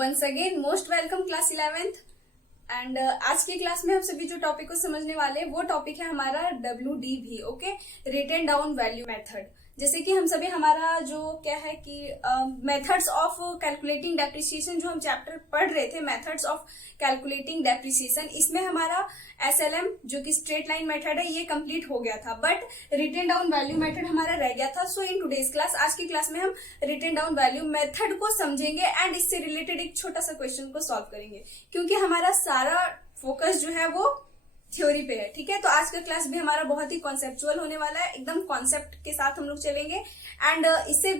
Once again most welcome class 11th and आज की class में हम सभी जो टॉपिक को समझने वाले वो टॉपिक है हमारा WDV okay, written down value method. जैसे कि हम सभी हमारा जो क्या है कि मेथड्स ऑफ कैलकुलेटिंग डेप्रिसिएशन जो हम चैप्टर पढ़ रहे थे, मेथड्स ऑफ कैलकुलेटिंग डेप्रिसिएशन, इसमें हमारा SLM जो कि स्ट्रेट लाइन मेथड है ये कंप्लीट हो गया था, but written down value method हमारा रह गया था। सो इन टुडेज क्लास, आज की क्लास में हम रिटन डाउन वैल्यू मेथड को समझेंगे एंड इससे रिलेटेड एक छोटा सा क्वेश्चन को सॉल्व करेंगे, क्योंकि हमारा सारा फोकस जो है वो थ्योरी पे है। ठीक है, तो आज का क्लास भी हमारा बहुत ही कॉन्सेप्चुअल होने वाला है, एकदम कॉन्सेप्ट के साथ हम लोग चलेंगे एंड इससे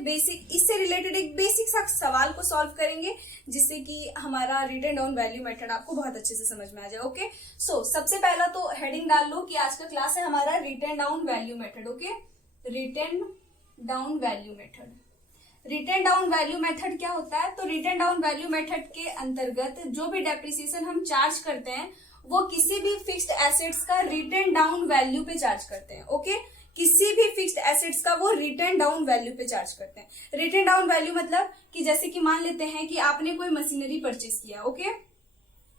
रिलेटेड एक बेसिक सा सवाल को सॉल्व करेंगे, जिससे कि हमारा रिटन डाउन वैल्यू मेथड आपको बहुत अच्छे से समझ में आ जाए। ओके, सो सबसे पहला तो हेडिंग डाल लो कि आज का क्लास है हमारा written down value method. Okay, written down value method. Written down value method क्या होता है? तो रिटन डाउन वैल्यू मेथड के अंतर्गत जो भी डेप्रिसिएशन हम चार्ज करते हैं वो किसी भी फिक्स्ड एसेट्स का रिटन डाउन वैल्यू पे चार्ज करते हैं। ओके, किसी भी फिक्स्ड एसेट्स का वो रिटन डाउन वैल्यू पे चार्ज करते हैं। रिटन डाउन वैल्यू मतलब कि जैसे कि मान लेते हैं कि आपने कोई मशीनरी परचेज किया। Okay,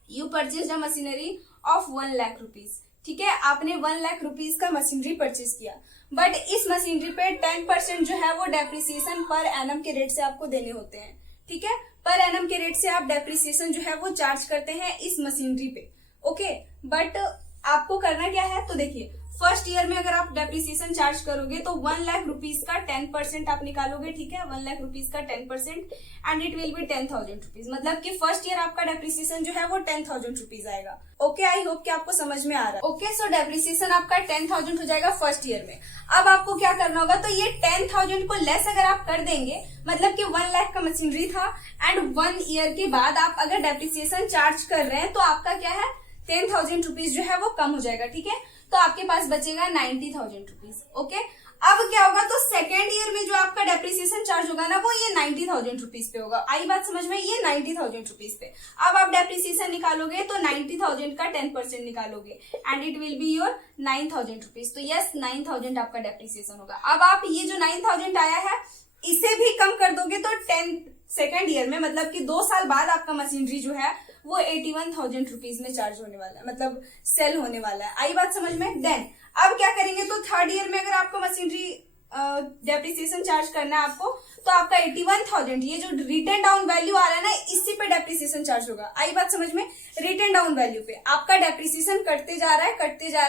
you purchase a machinery of 1 lakh rupees. ठीक है, आपने 1 लाख रुपीज का मशीनरी परचेज किया, बट इस मशीनरी पे 10% जो है वो डेप्रिसिएशन पर एनम के रेट से आपको देने होते हैं। ठीक है, पर एनम के रेट से आप डेप्रिसिएशन जो है वो चार्ज करते हैं इस मशीनरी पे। ओके, बट आपको करना क्या है? तो देखिए, फर्स्ट ईयर में अगर आप डेप्रिसिएशन चार्ज करोगे तो 1 लाख रुपीज का 10% आप निकालोगे। ठीक है, 1 लाख रुपीज का 10% and it will be 10,000 rupees. मतलब कि फर्स्ट ईयर आपका डेप्रिसिएशन जो है वो 10,000 रुपीज आएगा। ओके, आई होप कि आपको समझ में आ रहा है। ओके, सो डेप्रिसिएशन आपका 10,000 हो जाएगा फर्स्ट ईयर में। अब आपको क्या करना होगा? तो ये 10,000 को लेस अगर आप कर देंगे, मतलब कि 1 लाख का मशीनरी था एंड 1 ईयर के बाद आप अगर डेप्रिसिएशन चार्ज कर रहे हैं तो आपका क्या है, 10,000 रुपीज जो है वो कम हो जाएगा। ठीक है, तो आपके पास बचेगा 90,000 रुपीज। ओके, अब क्या होगा? तो सेकेंड ईयर में जो आपका डेप्रिसिएशन चार्ज होगा ना वो ये 90,000 रुपीज पे होगा। आई बात समझ में? ये 90,000 रुपीज पे अब आप डेप्रिसिएशन निकालोगे तो 90,000 का 10% निकालोगे and it will be your 9,000 rupees. तो यस, 9,000 आपका डेप्रिसिएशन होगा। अब आप ये जो 9,000 आया है इसे भी कम कर दोगे तो सेकेंड ईयर में, मतलब कि 2 साल बाद आपका मशीनरी जो है वो 81,000 रुपीज में चार्ज होने वाला है, मतलब सेल होने वाला है। आई बात समझ में? देन अब क्या करेंगे? तो थर्ड ईयर में अगर आपको मशीनरी डेप्रिसिएशन चार्ज करना है आपको, तो आपका 81,000 ये जो रिटन डाउन वैल्यू आ रहा है ना, इसी पे डेप्रिसिएशन चार्ज होगा। आई बात समझ में? रिटन डाउन वैल्यू पे आपका डेप्रिसिएशन कटते जा रहा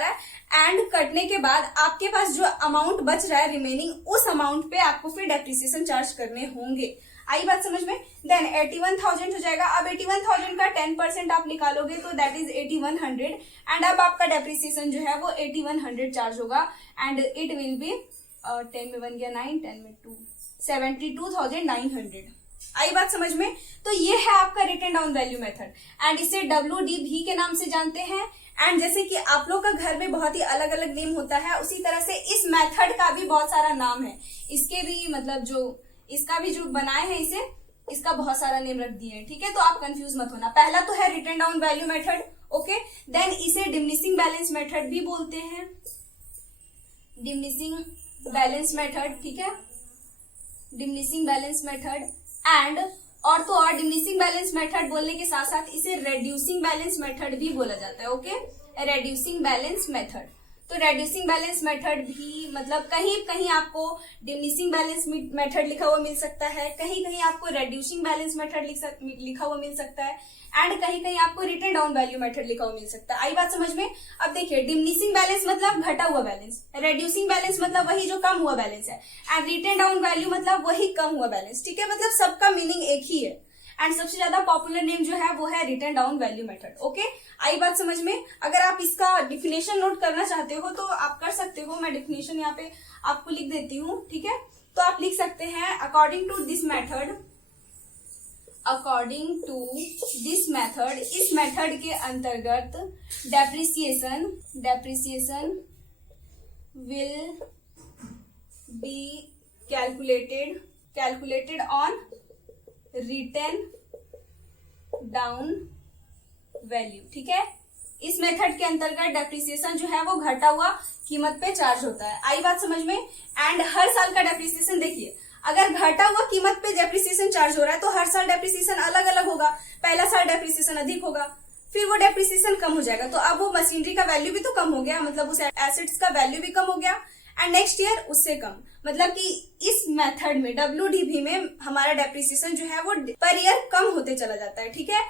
है एंड कटने के बाद आपके पास जो अमाउंट बच रहा है रिमेनिंग, उस अमाउंट पे आपको फिर डेप्रिसिएशन चार्ज करने होंगे। आई बात समझ में? देन 81,000 हो जाएगा। अब 81,000 का 10% आप निकालोगे तो दैट इज 8100 एंड अब आपका डेप्रिसिएशन जो है वो 8100 चार्ज होगा एंड इट विल बी 10 में 1 गया 9, 10 में 2, 72,900। आई बात समझ में? तो ये है आपका written down value method and इसे WDV के नाम से जानते हैं। एंड जैसे कि आप लोग का घर में बहुत ही अलग अलग नेम होता है, उसी तरह से इस मेथड का भी बहुत सारा नाम है। इसके भी मतलब जो इसका भी जो बनाए हैं इसे, इसका बहुत सारा नेम रख दिए हैं। ठीक है, तो आप कंफ्यूज मत होना। पहला तो है written down value method. Okay, then इसे डिमिनिशिंग बैलेंस मेथड भी बोलते हैं, डिमिनिशिंग बैलेंस मेथड। ठीक है, डिमिनिशिंग बैलेंस मेथड एंड और तो और डिमिनिशिंग बैलेंस मेथड बोलने के साथ साथ इसे रेड्यूसिंग बैलेंस मेथड भी बोला जाता है। Okay, reducing balance method. तो रेड्यूसिंग बैलेंस मेथड भी मतलब कहीं कहीं आपको डिमिनिशिंग बैलेंस मेथड लिखा हुआ मिल सकता है, कहीं कहीं आपको रेड्यूसिंग बैलेंस मेथड लिखा हुआ मिल सकता है एंड कहीं कहीं आपको रिटन डाउन वैल्यू मेथड लिखा हुआ मिल सकता है। आई बात समझ में? अब देखिए, डिमिनिशिंग बैलेंस मतलब घटा हुआ बैलेंस, रेड्यूसिंग बैलेंस मतलब वही जो कम हुआ बैलेंस है एंड रिटन डाउन वैल्यू मतलब वही कम हुआ बैलेंस। ठीक है, मतलब सबका मीनिंग एक ही है एंड सबसे ज्यादा पॉपुलर नेम जो है वो है written down value method. Okay, आई बात समझ में? अगर आप इसका डिफिनेशन नोट करना चाहते हो तो आप कर सकते हो, मैं डिफिनेशन यहाँ पे आपको लिख देती हूँ। ठीक है, तो आप लिख सकते हैं अकॉर्डिंग टू दिस मेथड, इस मेथड के अंतर्गत depreciation will be calculated on written down value. ठीक है, इस मेथड के अंतर्गत डेप्रिसिएशन जो है वो घटा हुआ कीमत पे चार्ज होता है। आई बात समझ में? एंड हर साल का डेप्रिसिएशन देखिए, अगर घटा हुआ कीमत पे डेप्रिसिएशन चार्ज हो रहा है तो हर साल डेप्रिसिएशन अलग अलग होगा। पहला साल डेप्रिसिएशन अधिक होगा, फिर वो डेप्रिसिएशन कम हो जाएगा, तो अब वो मशीनरी का वैल्यू भी तो कम हो गया, मतलब उस एसेट्स का वैल्यू भी कम हो गया, एंड नेक्स्ट ईयर उससे कम। मतलब कि इस मेथड में WDV में हमारा डेप्रिसिएशन जो है वो पर ईयर कम होते चला जाता है। ठीक है,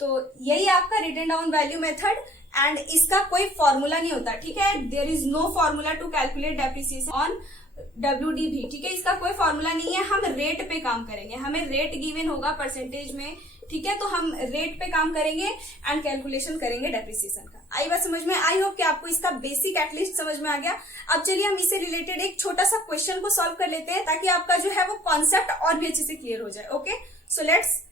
तो यही आपका written down value method, and इसका कोई फॉर्मूला नहीं होता। ठीक है, there is no formula to calculate depreciation on WDV। ठीक है, इसका कोई फॉर्मूला नहीं है, हम रेट पे काम करेंगे, हमें रेट गिवन होगा परसेंटेज में। ठीक है, तो हम रेट पे काम करेंगे एंड कैलकुलेशन करेंगे डेप्रिसिएशन का। आई बात समझ में? आई होप कि आपको इसका बेसिक एटलीस्ट समझ में आ गया। अब चलिए हम इससे रिलेटेड एक छोटा सा क्वेश्चन को सॉल्व कर लेते हैं, ताकि आपका जो है वो कॉन्सेप्ट और भी अच्छे से क्लियर हो जाए। ओके, सो लेट्स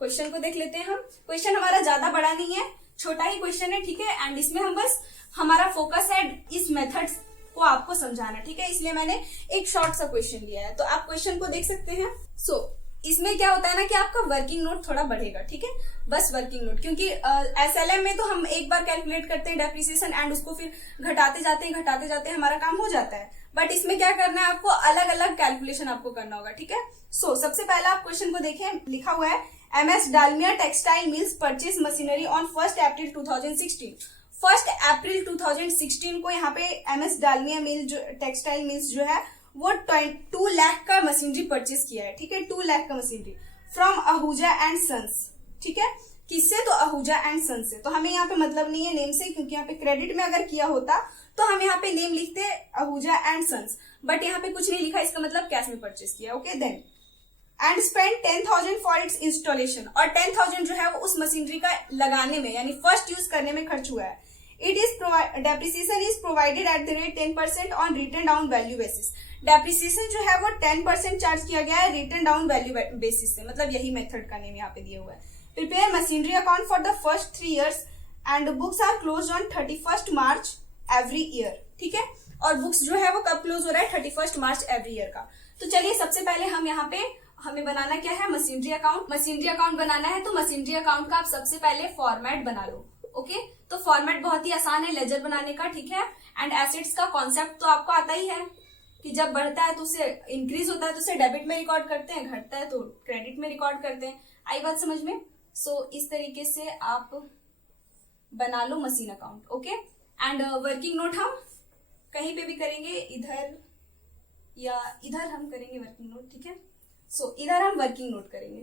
क्वेश्चन को देख लेते हैं हम। क्वेश्चन हमारा ज्यादा बड़ा नहीं है, छोटा ही क्वेश्चन है। ठीक है, एंड इसमें हम बस हमारा फोकस है इस मेथड को आपको समझाना। ठीक है, इसलिए मैंने एक शॉर्ट सा क्वेश्चन लिया है, तो आप क्वेश्चन को देख सकते हैं। सो इसमें क्या होता है ना कि आपका वर्किंग नोट थोड़ा बढ़ेगा। ठीक है, बस वर्किंग नोट, क्योंकि SLM में तो हम एक बार कैलकुलेट करते हैं डेप्रिसिएशन एंड उसको फिर घटाते जाते हैं हमारा काम हो जाता है। बट इसमें क्या करना है, आपको अलग अलग कैलकुलेशन आपको करना होगा। ठीक है, सो सबसे पहला आप क्वेश्चन को देखें, लिखा हुआ है MS Dalmia textile mills purchase machinery on 1 April 2016। 1 April 2016 को यहाँ पे MS डालमिया मिल जो टेक्सटाइल मिल्स जो है वो 2 लाख का मशीनरी परचेज किया है। ठीक है, 2 लाख का machinery from Ahuja and sons. ठीक है, किससे? तो आहूजा एंड सन्स से। तो हमें यहाँ पे मतलब नहीं है नेम से, क्योंकि यहाँ पे क्रेडिट में अगर किया होता तो हम यहाँ पे नेम लिखते आहूजा एंड सन्स, बट यहाँ पे कुछ नहीं लिखा, इसका मतलब कैश में परचेज किया। Okay, then and spend 10,000 for its installation, और 10,000 जो है वो उस मशीनरी का लगाने में यानी फर्स्ट यूज करने में खर्च हुआ है। It is depreciation is provided at the rate 10% on written down value basis. Depreciation जो है वो 10% चार्ज किया गया है रिटन डाउन वैल्यू बेसिस से, मतलब यही मेथड का नेम यहाँ पे दिया हुआ है। Prepare machinery account for the first 3 years and books are close on 31 March every year. ठीक है, और बुक्स जो है वो कब क्लोज हो रहा है? 31 मार्च एवरी ईयर का। तो चलिए सबसे पहले हम यहाँ पे हमें बनाना क्या है? Machinery account. मशीनरी अकाउंट बनाना है तो मशीनरी अकाउंट का आप सबसे पहले फॉर्मेट बना लो। ओके, तो फॉर्मेट बहुत ही आसान है लेजर बनाने का। ठीक है, एंड एसेट्स का कॉन्सेप्ट तो आपको आता ही है कि जब बढ़ता है तो उसे इंक्रीज होता है तो उसे डेबिट में रिकॉर्ड करते हैं, घटता है तो क्रेडिट में रिकॉर्ड करते हैं। आई बात समझ में? सो इस तरीके से आप बना लो machine account. Okay, and working note हम कहीं पे भी करेंगे, इधर या इधर हम करेंगे वर्किंग नोट। ठीक है, सो इधर हम वर्किंग नोट करेंगे।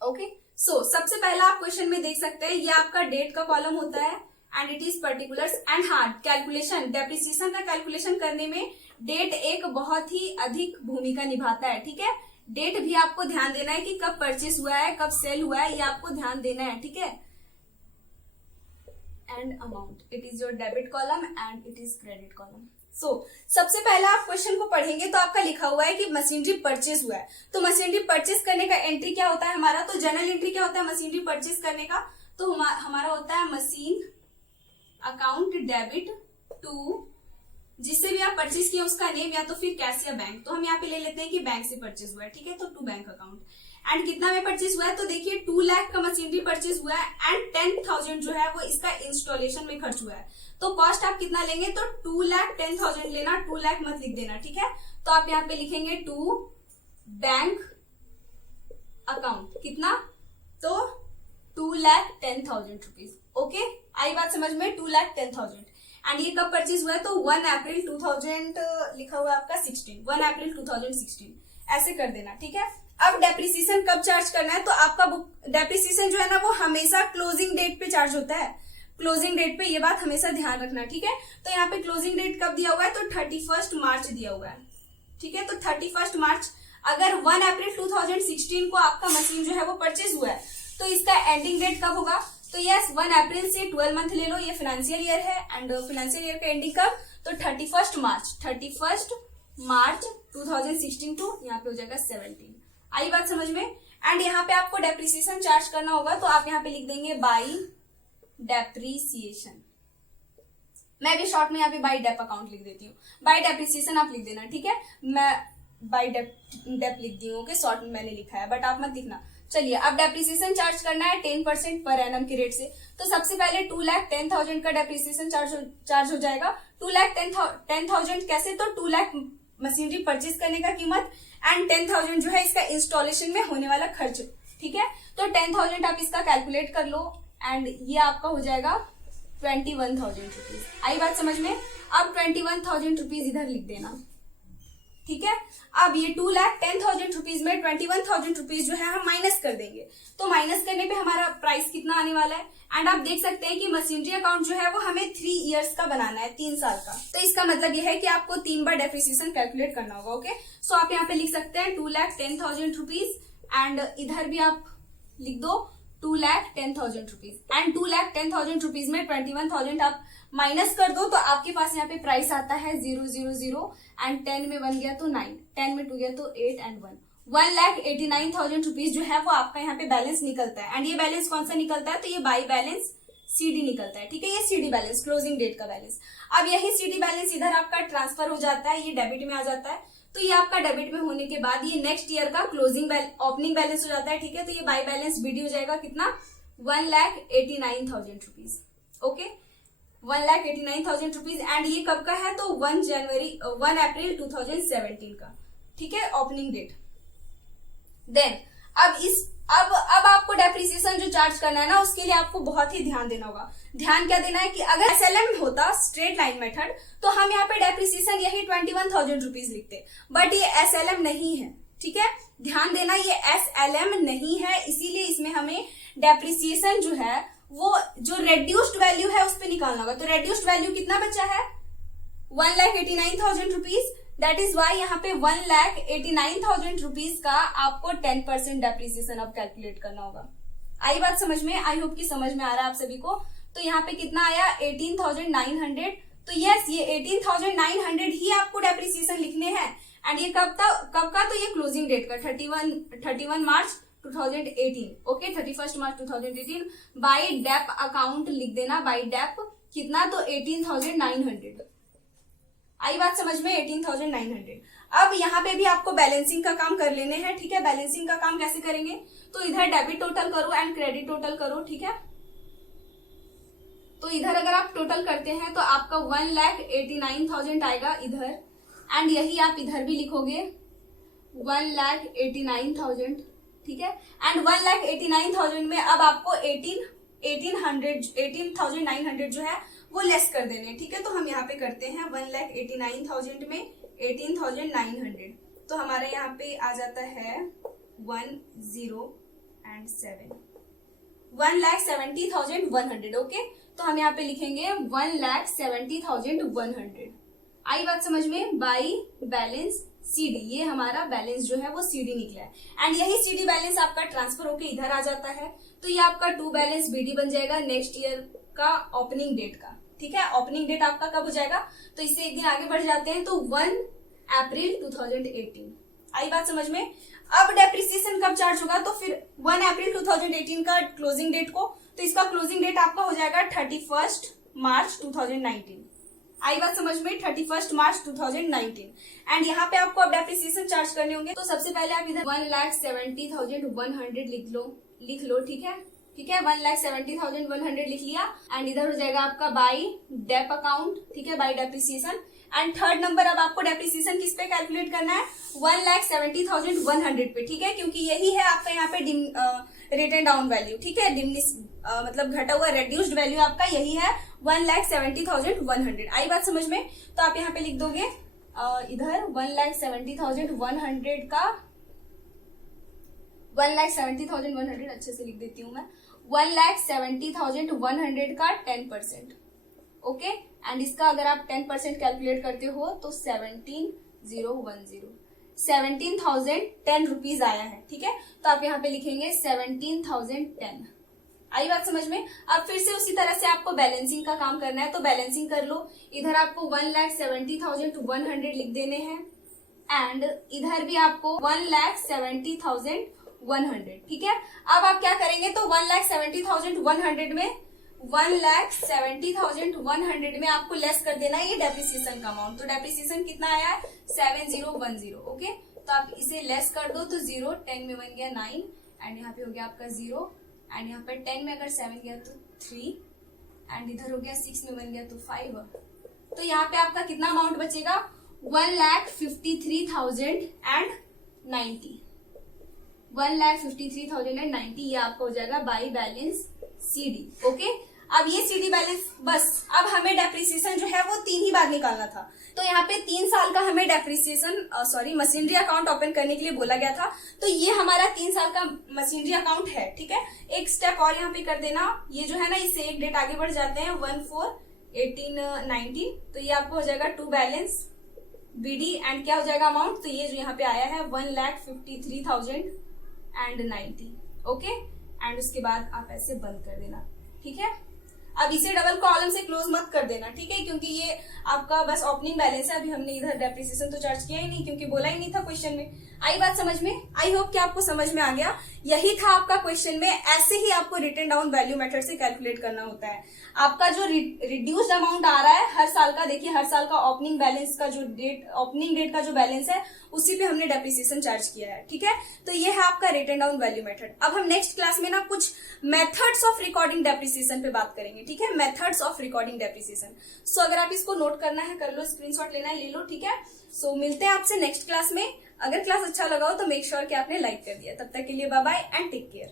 ओके, सो सबसे पहला आप क्वेश्चन में देख सकते हैं ये आपका डेट का कॉलम होता है and it is particulars and हाँ कैलकुलेशन, डेप्रिसिएशन का कैलकुलेशन करने में डेट एक बहुत ही अधिक भूमिका निभाता है। ठीक है, डेट भी आपको ध्यान देना है कि कब परचेस हुआ है, कब सेल हुआ है, ये आपको ध्यान देना है। ठीक है, and amount, it is your debit column and it is credit column. So सबसे पहले आप क्वेश्चन को पढ़ेंगे तो आपका लिखा हुआ है कि मशीनरी परचेज हुआ है, तो मशीनरी परचेज करने का एंट्री क्या होता है हमारा? तो जनरल एंट्री क्या होता है मशीनरी परचेज करने का? तो हमारा होता है मशीन अकाउंट डेबिट टू, जिससे भी आप परचेज किए उसका नेम या तो फिर कैश या बैंक। तो हम यहाँ पे ले लेते हैं कि बैंक से परचेज हुआ है। ठीक है, तो टू बैंक अकाउंट। एंड कितना में परचेज हुआ है? तो देखिए 2 लाख का मशीनरी परचेज हुआ है एंड 10,000 जो है वो इसका इंस्टॉलेशन में खर्च हुआ है। तो कॉस्ट आप कितना लेंगे? तो 2,10,000 लेना, 2 लाख मत लिख देना। ठीक है, तो आप यहाँ पे लिखेंगे टू बैंक अकाउंट, कितना? तो 2,10,000 रुपीज। ओके, आई बात समझ में? 2,10,000। एंड ये कब परचेज हुआ है? तो 1 अप्रैल 2000 लिखा हुआ है आपका 16, 1 अप्रैल 2016 ऐसे कर देना। ठीक है, अब डेप्रिसिएशन कब चार्ज करना है? तो आपका बुक डेप्रिसिएशन जो है ना वो हमेशा क्लोजिंग डेट पे चार्ज होता है, क्लोजिंग डेट पे, ये बात हमेशा ध्यान रखना। ठीक है, तो यहाँ पे क्लोजिंग डेट कब दिया हुआ है? तो 31 मार्च दिया हुआ है। ठीक है, तो 31 मार्च, अगर 1 अप्रैल 2016 को आपका मशीन जो है वो परचेज हुआ है तो इसका एंडिंग डेट कब होगा? तो यस 1 अप्रैल से 12 मंथ ले लो, ये फाइनेंशियल ईयर है एंड फाइनेंशियल ईयर का एंडिंग कब? तो 31 मार्च 2016 टू यहाँ पे हो जाएगा 17। आई बात समझ में? एंड यहाँ पे आपको डेप्रिसिएशन चार्ज करना होगा तो आप यहाँ पे लिख देंगे बाई डेप्रिसिएशन। मैं भी शॉर्ट में यहाँ पे बाई डेप अकाउंट लिख देती हूँ, बाई डेप्रिसिएशन आप लिख देना। ठीक है, मैं बाई डेप लिख दी हूँ। ओके, शॉर्ट में मैंने लिखा है बट आप मत लिखना। चलिए, अब डेप्रिसिएशन चार्ज करना है 10% पर एनम की रेट से। तो सबसे पहले 2,10,000 का डेप्रिसिएशन चार्ज हो जाएगा। 2,10,000 कैसे? तो 2 लाख मशीनरी परचेज करने का कीमत एंड 10,000 जो है इसका इंस्टॉलेशन में होने वाला खर्च। ठीक है, तो 10,000 आप इसका कैलकुलेट कर लो एंड ये आपका हो जाएगा 21,000 रुपीज। आई बात समझ में? अब 21,000 रुपीज इधर लिख देना। ठीक है, अब ये 2,10,000 रुपीज में 21,000 रुपीज जो है हम माइनस कर देंगे, तो माइनस करने पे हमारा प्राइस कितना आने वाला है। एंड आप देख सकते हैं कि मशीनरी अकाउंट जो है वो हमें 3 इयर्स का बनाना है, 3 साल का। तो इसका मतलब ये है कि आपको 3 बार डेप्रिसिएशन कैलकुलेट करना होगा। ओके, सो आप यहाँ पे लिख सकते हैं 2,10,000 रुपीज एंड इधर भी आप लिख दो 2,10,000 रुपीज एंड 2,10,000 रुपीज में 21,000 आप माइनस कर दो, तो आपके पास यहाँ पे प्राइस आता है 000 एंड 10 में 1 गया तो 9, 10 में 2 गया तो 8 एंड 1, 1,89,000 रुपीज जो है वो आपका यहाँ पे बैलेंस निकलता है। एंड ये बैलेंस कौन सा निकलता है? तो ये बाई बैलेंस सीडी निकलता है। ठीक है, ये सीडी बैलेंस, क्लोजिंग डेट का बैलेंस। अब यही सीडी बैलेंस इधर आपका ट्रांसफर हो जाता है, ये डेबिट में आ जाता है। तो ये आपका डेबिट में होने के बाद ये नेक्स्ट ईयर का क्लोजिंग ओपनिंग बैलेंस हो जाता है। ठीक है, तो ये बाई बैलेंस बीडी हो जाएगा कितना? 1,89,000 रुपीज। ओके, 1,89,000 रुपीज एंड ये कब का है? तो 1 अप्रैल 2017 का। ठीक है, ओपनिंग डेट। देन अब आपको डेप्रिसिएशन जो चार्ज करना है ना, उसके लिए आपको बहुत ही ध्यान देना होगा। ध्यान क्या देना है कि अगर SLM होता, स्ट्रेट लाइन मेथड, तो हम यहाँ पे डेप्रिसिएशन यही 21,000 रुपीज लिखते, बट ये SLM नहीं है। ठीक है, ध्यान देना, ये SLM नहीं है, इसीलिए इसमें हमें डेप्रिसिएशन जो है वो जो रेड्यूस्ड वैल्यू है उस पर निकालना होगा। तो रेड्यूस्ड वैल्यू कितना बचा है? 1,89,000 रुपीज। दैट इज वाई यहाँ पे 1,89,000 रुपीज का आपको 10% डेप्रिसिएशन अब कैलकुलेट करना होगा। आई बात समझ में? आई होप कि समझ में आ रहा है आप सभी को। तो यहाँ पे कितना आया? 18,900। तो यस, ये 18,900 ही आपको डेप्रिसिएशन लिखने हैं। एंड ये कब का? तो ये क्लोजिंग डेट का 31 March 2018। Okay, 31 March 2018 by dep account लिख देना। बाई डेप कितना? तो 18,900। आई बात समझ में? 18,900। अब यहाँ पे भी आपको बैलेंसिंग का काम कर लेने हैं। ठीक है, बैलेंसिंग का काम कैसे करेंगे? तो इधर डेबिट टोटल करो एंड क्रेडिट टोटल करो। ठीक है, तो इधर अगर आप टोटल करते हैं तो आपका 1,89,000 आएगा इधर, एंड यही आप इधर भी लिखोगे 1,89,000। ठीक है, एंड 1,89,000 में अब आपको 18,900 जो है वो लेस कर देने। ठीक है, तो हम यहाँ पे करते हैं 1,89,000 में 18,900, तो हमारे यहाँ पे आ जाता है 1,70,100। ओके, तो हम यहाँ पे लिखेंगे 1,70,100। आई बात समझ में? बाई बैलेंस सीडी, ये हमारा बैलेंस जो है वो सीडी निकला है एंड यही सीडी बैलेंस आपका ट्रांसफर होके इधर आ जाता है। तो ये आपका 2 बैलेंस बीडी बन जाएगा नेक्स्ट ईयर का ओपनिंग डेट का। ठीक है, ओपनिंग डेट आपका कब हो जाएगा? तो इससे एक दिन आगे बढ़ जाते हैं, तो 1 अप्रैल 2018। आई बात समझ में? अब डेप्रिसिएशन कब चार्ज होगा? तो फिर 1 अप्रैल 2018 का क्लोजिंग डेट को, तो इसका क्लोजिंग डेट आपका हो जाएगा 31 मार्च 2019। आई बात समझ में? 31 मार्च 2019। एंड यहाँ पे आपको अब डेप्रिसिएशन चार्ज करने होंगे। तो सबसे पहले आप इधर 1,70,100 लिख लो। ठीक है, 1,70,100 लिख लिया एंड इधर हो जाएगा आपका बाई डेप अकाउंट। ठीक है, by depreciation. And third number अब आपको डेप्रिसिएशन किस पे कैलकुलेट करना है? 1,70,100 पे। ठीक है, क्योंकि यही है आपका यहाँ पे रेट एंड डाउन वैल्यू। ठीक है, मतलब घटा हुआ रेड्यूस्ड वैल्यू आपका यही है 1,70,100। आई बात समझ में? तो आप यहाँ पे लिख दोगे इधर 1,70,100 का 1,70,100 अच्छे से लिख देती हूँ मैं। 1,70,100 का 10%। ओके, एंड इसका अगर आप 10% कैलकुलेट करते हो तो 17,010 रुपीज आया है। ठीक है, तो आप यहाँ पे लिखेंगे 17,010। आई बात समझ में? अब फिर से उसी तरह से आपको बैलेंसिंग का काम करना है, तो बैलेंसिंग कर लो। इधर आपको 1,70,100 लिख देने हैं एंड इधर भी आपको 1,70,100। ठीक है, अब आप क्या करेंगे? तो 1,70,100 में 1,70,100 में आपको लेस कर देना है ये डेप्रिसिएशन का अमाउंट। तो डेप्रिसिएशन कितना आया है? 7,010। ओके, तो आप इसे लेस कर दो, तो 0, 10 में 1 गया 9 एंड यहाँ पे हो गया आपका 0 एंड यहाँ पे 10 में अगर 7 गया तो 3 एंड इधर हो गया 6 में 1 गया तो 5। तो यहाँ पे आपका कितना अमाउंट बचेगा? 1,53,090 1,53,090 ये आपका हो जाएगा बाई बैलेंस सीडी। ओके, अब ये सीडी बैलेंस, बस अब हमें डेप्रिसिएशन जो है वो 3 ही बार निकालना था। तो यहाँ पे 3 साल का हमें डेप्रिसिएशन मशीनरी अकाउंट ओपन करने के लिए बोला गया था। तो ये हमारा 3 साल का मशीनरी अकाउंट है। ठीक है, एक स्टेप और यहाँ पे कर देना, ये जो है ना इससे एक डेट आगे बढ़ जाते हैं 1/4/1819। तो ये आपको हो जाएगा टू बैलेंस बीडी एंड क्या हो जाएगा अमाउंट, तो ये जो यहाँ पे आया है 1,53,090। ओके, एंड उसके बाद आप ऐसे बंद कर देना। ठीक है, अब इसे डबल कॉलम से क्लोज मत कर देना। ठीक है, क्योंकि ये आपका बस ओपनिंग बैलेंस है, अभी हमने इधर डेप्रिसिएशन तो चार्ज किया ही नहीं क्योंकि बोला ही नहीं था क्वेश्चन में। आई बात समझ में? आई होप कि आपको समझ में आ गया। यही था आपका क्वेश्चन में, ऐसे ही आपको रिटन डाउन वैल्यू मेथड से कैलकुलेट करना होता है। आपका जो रिड्यूस्ड अमाउंट आ रहा है हर साल का, देखिए हर साल का ओपनिंग बैलेंस का जो डेट, ओपनिंग डेट का जो बैलेंस है उसी पे हमने डेप्रिसिएशन चार्ज किया है। ठीक है, तो ये है आपका रिटन डाउन वैल्यू मेथड। अब हम नेक्स्ट क्लास में ना कुछ मेथड्स ऑफ रिकॉर्डिंग डेप्रिसिएशन पे बात करेंगे। ठीक है, मेथड्स ऑफ रिकॉर्डिंग डेप्रिसिएशन। सो अगर आप इसको नोट करना है कर लो, स्क्रीनशॉट लेना है ले लो। ठीक है, सो मिलते हैं आपसे नेक्स्ट क्लास में। अगर क्लास अच्छा लगा हो तो मेक श्योर कि आपने लाइक कर दिया। तब तक के लिए bye bye and take care.